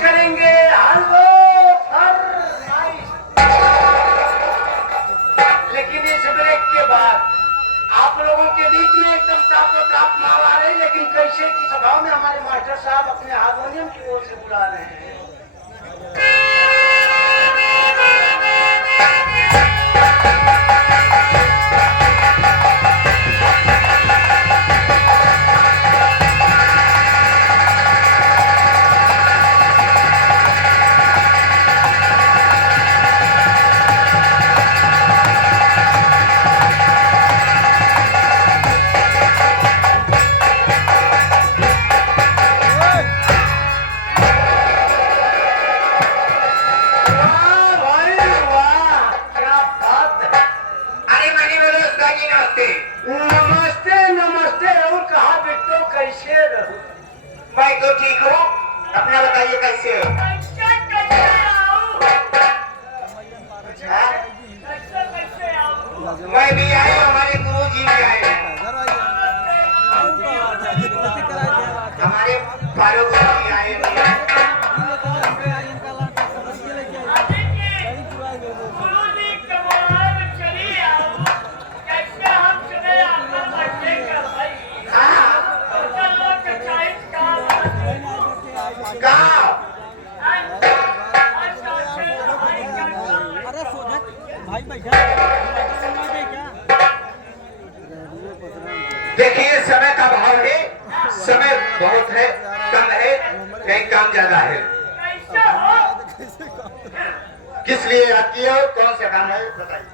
करेंगे हल्लो फरमाइश। लेकिन इस ब्रेक के बाद आप लोगों के बीच में एकदम ताप मार आ रही, लेकिन कैसे की सभा में हमारे मास्टर साहब अपने हारमोनियम की ओर से बुला रहे हैं। नमस्ते नमस्ते। और कहा बिट्टो कैसे रहो? मैं तो ठीक हूँ, अपना बताइए कैसे हो? मैं भी आया, हमारे गुरु जी भी आए, हमारे पारो गुरु जी आए हैं। देखिए समय का भाव है, समय बहुत है, कम है, कहीं काम ज्यादा है। किस लिए याद किया, कौन सा काम है बताइए।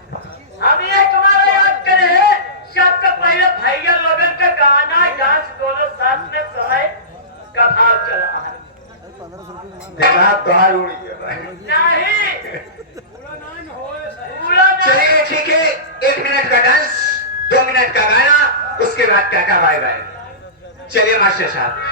हम ये तुम्हारा याद करे हैं, सबसे पहले भैया लोगन का गाना डांस दोनों साथ में समय का भाव चला है। देखा तुम्हारी उड़ी है भाई। नहीं चलिए ठीक है, 1 मिनट का डांस, 2 मिनट का गाना, उसके बाद टाटा बाय बाय। चलिए मास्टर साहब।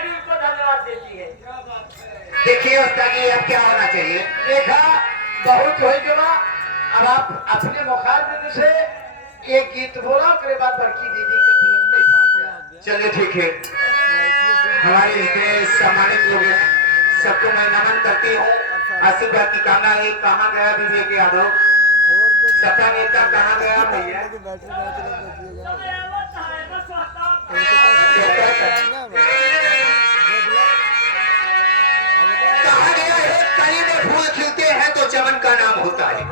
उस्तादी को धन्यवाद देती है। देखिए उस्ताद जी अब क्या होना चाहिए। देखा बहुत हो गया। अब आप अपने मुखार से एक गीत बोला उसके बाद बड़की दीदी के तुरंत में। चलिए ठीक है। हमारे इतने सम्मानित लोग सबको मैं नमन करती हूँ। आशीर्वाद की कामना है। कहाँ गया विवेक यादव, सपा नेता कहाँ गया भैया? कहाँ गया है? कली में फूल खिलते हैं तो चमन का नाम होता है।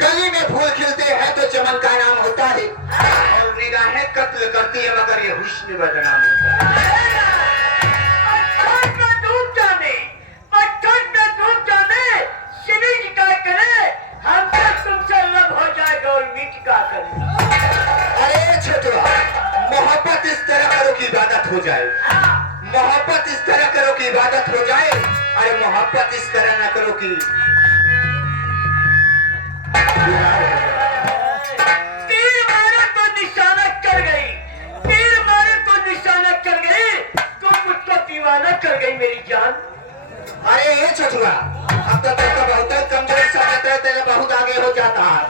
कली में फूल खिलते हैं तो चमन का नाम होता है। और निगाहें कत्ल करती है मगर ये हुस्न बदनाम होता है। अरे छोटवा, मोहब्बत इस तरह करो कि इबादत हो जाए। मोहब्बत इस तरह करो कि इबादत हो जाए। अरे मोहब्बत इस तरह ना करो कि तीर मारे तो निशाना कर गई, तीर मारे तो निशाना कर गई, तुम मुझको दीवाना कर गई मेरी जान। अरे ये छोटवा, अब तो तेरा बहुत कमजोर समझता है, तेरा बहुत आगे हो जाता है।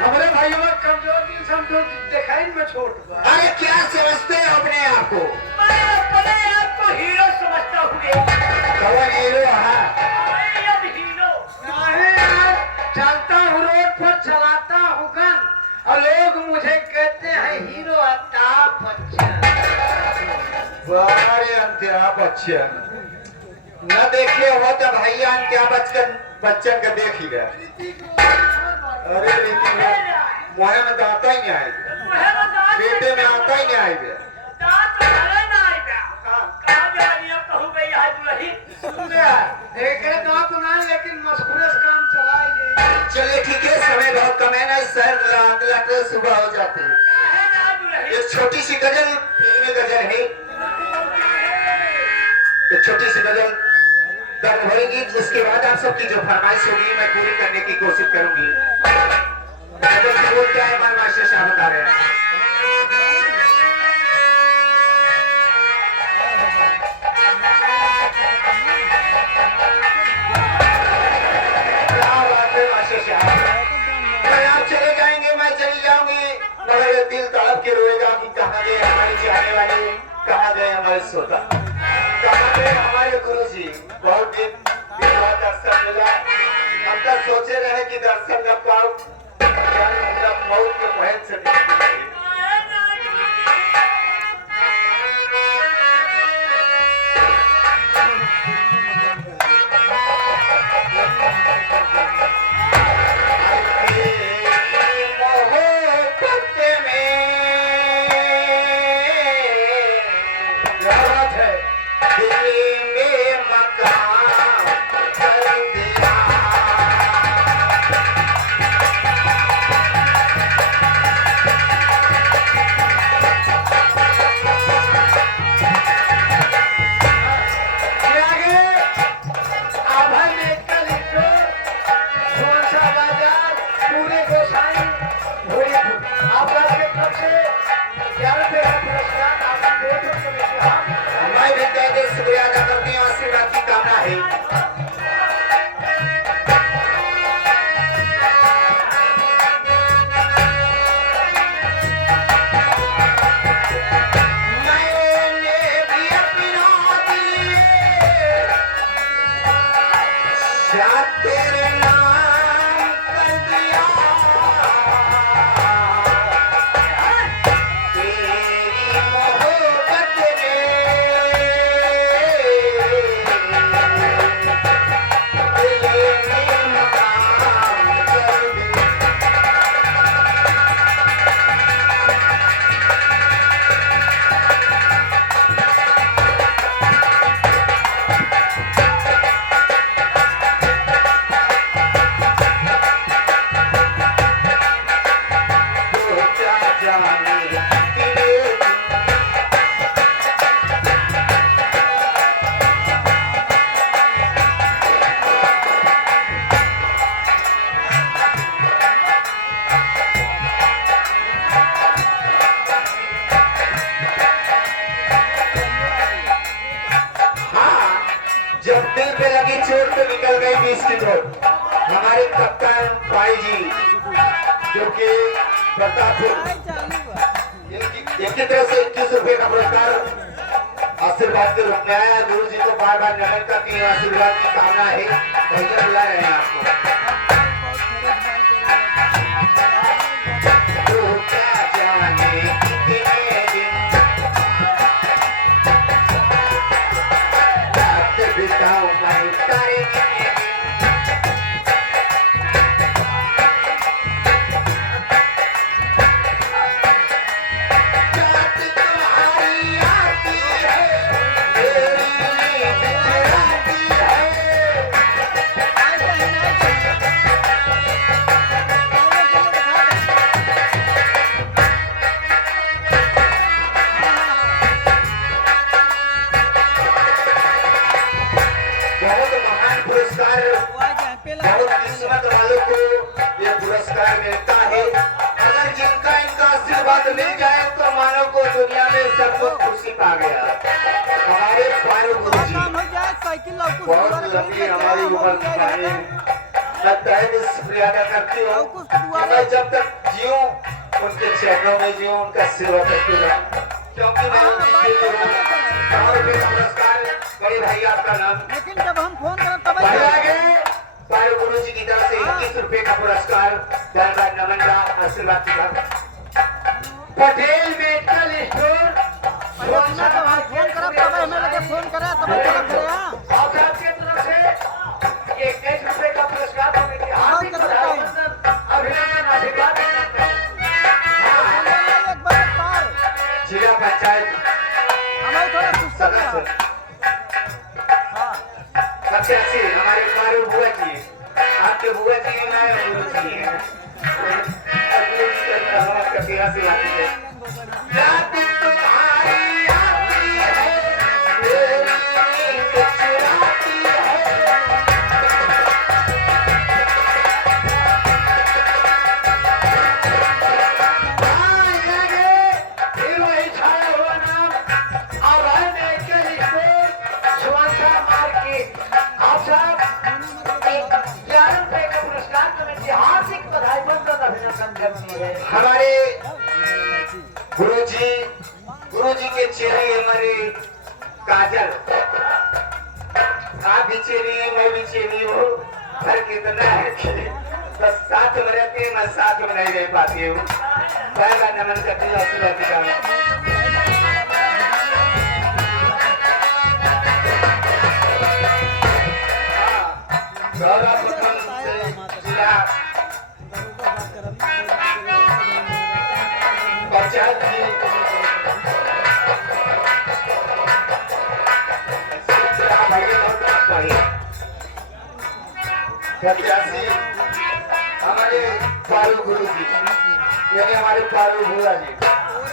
हमारे भाइयों में कमजोर दिन समझो दिखाई में छोट। अरे क्या समझते हो अपने आप को? मैं अपने आप को हीरो समझता हूँ। कौन हीरो है? अब हीरो चलता हूँ रोड पर, चलाता हूँ गन और लोग मुझे कहते हैं हीरो अमिताभ बच्चन। अरे अमिताभ बच्चन न देखे हो तो भैया अमिताभ बच्चन का देख ही गया। अरे लेकिन मुँह में दांता ही नहीं आएगा, पेटे में आता ही नहीं आएगा। लेकिन मशहूर काम चलाएंगे। चलिए ठीक है, समय बहुत कम है ना, सर रात सुबह हो जाते हैं। एक छोटी सी गजल, फिल्मी गजल है, एक छोटी सी गजल दर्द भरेगी। उसके बाद आप सबकी जो फरमाइश होगी मैं पूरी करने की कोशिश करूंगी। क्या है हमारे मास्टर साहब बता रहे हैं। आप चले जाएंगे, मैं चली जाऊंगी, मगर ये दिल तड़प के रोएगा कि कहाँ गए हमारे जाने वाले, कहाँ गए हमारे श्रोता, कहाँ गए हमारे गुरुजी। बहुत दिन दर्शन मिला, हम तो सोचे रहे कि दर्शन न पाओ, मौत के मुहिम से चोट तो निकल गई 20 की चोट। हमारे कप्तान भाई जी जो कि प्रतापपुर इनकी तरफ से 21 रुपए का पुरस्कार आशीर्वाद के रूप में आया। गुरु जी को बार बार नमन करती है, आशीर्वाद की कामना है। भैया बुला रहे हैं आपको। तो क्या जाने कितने दिन रात बिताऊं मैं तारे मिल जाए तो मानव को दुनिया में सब कुछ खुशी पा गया। हमारे पारो गुरु जी बहुत लंबी हमारी उम्र तुम्हारी लगता है कि शुक्रिया अदा करती हूँ। मैं जब तक जीऊँ उनके चरणों में जीऊँ, उनका सेवा करती रहूँ, क्योंकि मैं उनकी पुरस्कार बड़े भाई आपका नाम लेकिन जब हम फोन करें तब पारो गुरु जी की तरफ से 21 रुपए का पुरस्कार धन्यवाद नमन का आशीर्वाद की पटेल मेडिकल स्टोर फोन करा तब हमें लगे फोन करा तब तरफ गया और आपके तरफ से 21 रुपए का पुरस्कार देंगे। हार्दिक बधाई, अभिनंदन, आशीर्वाद। एक बार पार जिला पंचायत हमें थोड़ा सुस्त सदस्य प्रत्याशी हमारे पारो बुआ जी, आपके बुआ जी ना गुरु जी हैं। से आती है रात तुम्हारी आती है मेरी चुराती है। फिर वही छाया हुआ नाम आभार मेडिकल स्टोर सुवांसा मार्केट। आप साहब 11 रुपए का पुरस्कार कमेटी हार्दिक बधाई, अभिनंदन करती है। हमारे गुरु जी के चेहरे हमारे काजल, आप भी चेहरी है, मैं भी चेहरी हूँ। घर कितना है कि बस साथ में रहते हैं, मैं साथ में नहीं रह पाती हूँ। बार बार नमन करती हूँ, आशीर्वाद का गौरव जिला पंचायत प्रत्याशी हमारे पारू गुरु जी यानी हमारे पारू भूरा जी,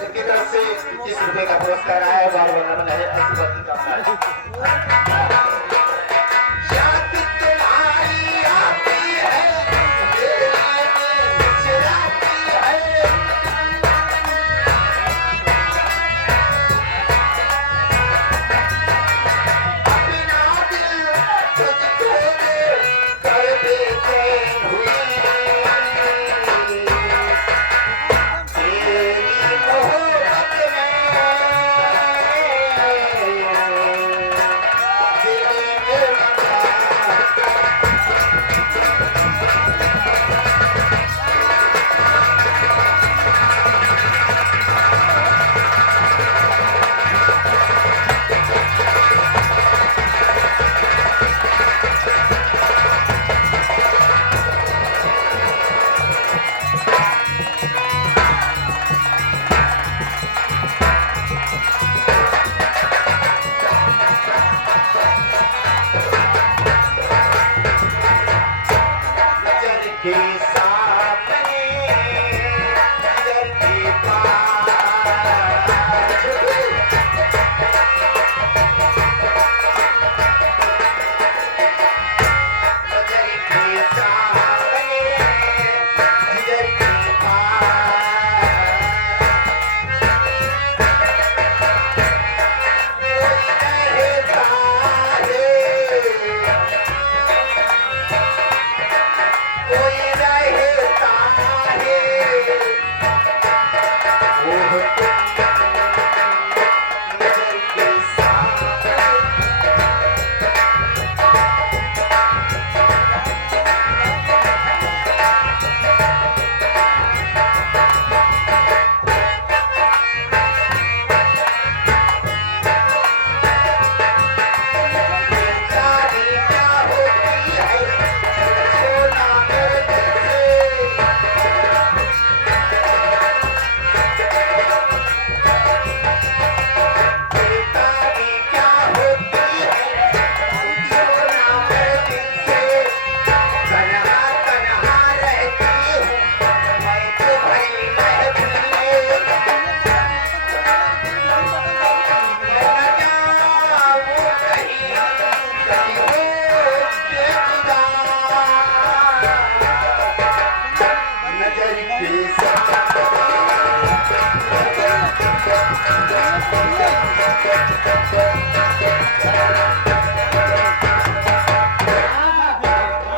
इनकी तरफ से 21 रुपए का पुरस्कार आया है। बार बार नमन है, आशीर्वाद की कामना है।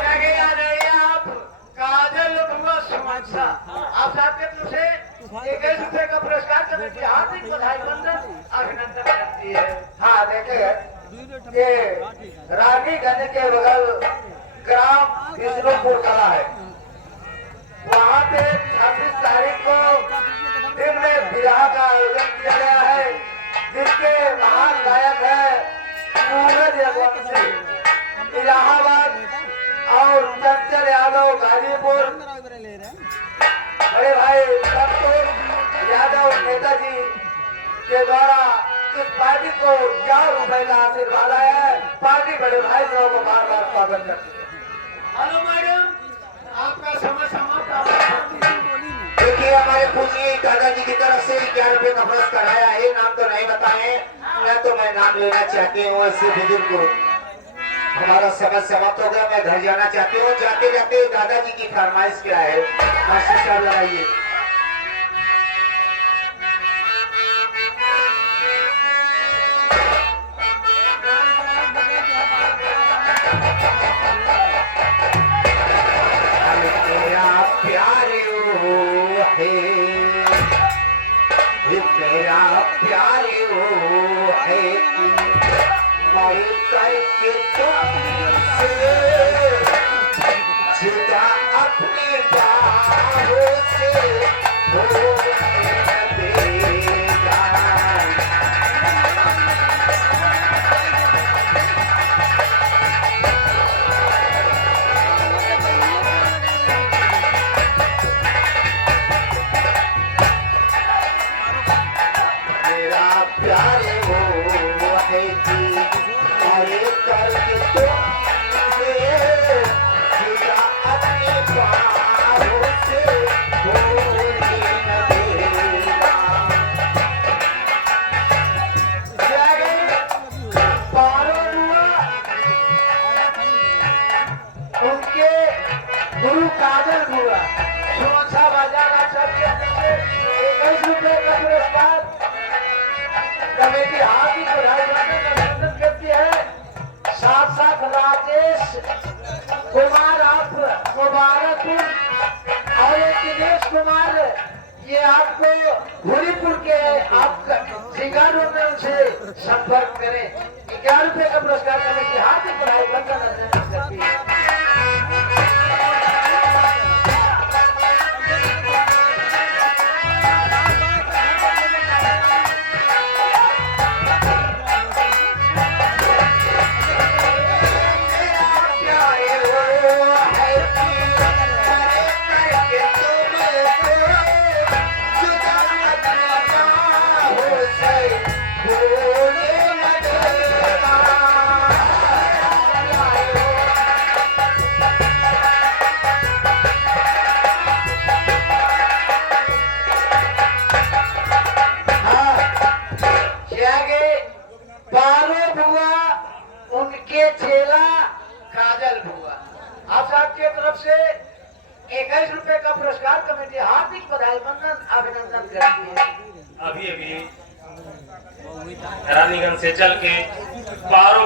आगे आ जाइए आप काजल बुआ सुमंसा। आप साहब के तरफ से 21 रुपए का पुरस्कार कमेटी हार्दिक बधाई वंदन अभिनंदन करती है। हाँ देखिए ये रानीगंज के बगल ग्राम विष्णुपुर कला है, वहाँ पे 26 तारीख को दिन में विवाह का आयोजन किया गया है, जिसके महान गायक है सूरज यदुवंशी इलाहाबाद और चंचल यादव गाजीपुर, बड़े भाई संतोष यादव नेताजी के द्वारा इस पार्टी को 4 रुपए का आशीर्वाद आया है। पार्टी बड़े भाई लोगों को बार बार स्वागत करती है। हेलो मैडम, आपका समय समाप्त। आप देखिए हमारे पूछिए दादाजी की तरफ से 11 रुपए का पुरस्कार आया है, नाम तो नहीं बताए न तो मैं नाम लेना चाहती हूँ। इससे बुजुर्ग को हमारा समय समाप्त हो गया, मैं घर जाना चाहती हूँ। जाते जाते दादाजी की फरमाइश क्या है मास्टर साहब लगाइए। मेरा प्यार वो है, मेरा प्यार वो है मर करके तुमसे जुदा अपने बाहों से हो देगा। मेरा प्यार वो है कि मर करके तुमसे जुदा अपने बाहों से होने न देगा। उनके गुरु काजल बुआ सुमंसा बाजारा सब के तरफ से 21 रुपए का पुरस्कार कमेटी हार्दिक बधाई वंदन अभिनंदन करती है। साथ साथ राजेश कुमार आप मुबारकपुर और एक दिनेश कुमार ये आपको भूरीपुर के आप सिंगार में उनसे संपर्क करें। 11 रुपए का पुरस्कार कमेटी हार्दिक बधाई वंदन अभिनंदन करती है। उनके चेला काजल बुआ आप साहब के तरफ से 21 रुपए का पुरस्कार कमेटी हार्दिक बधाई वंदन अभिनंदन करती है। अभी अभी रानीगंज से चल के पारो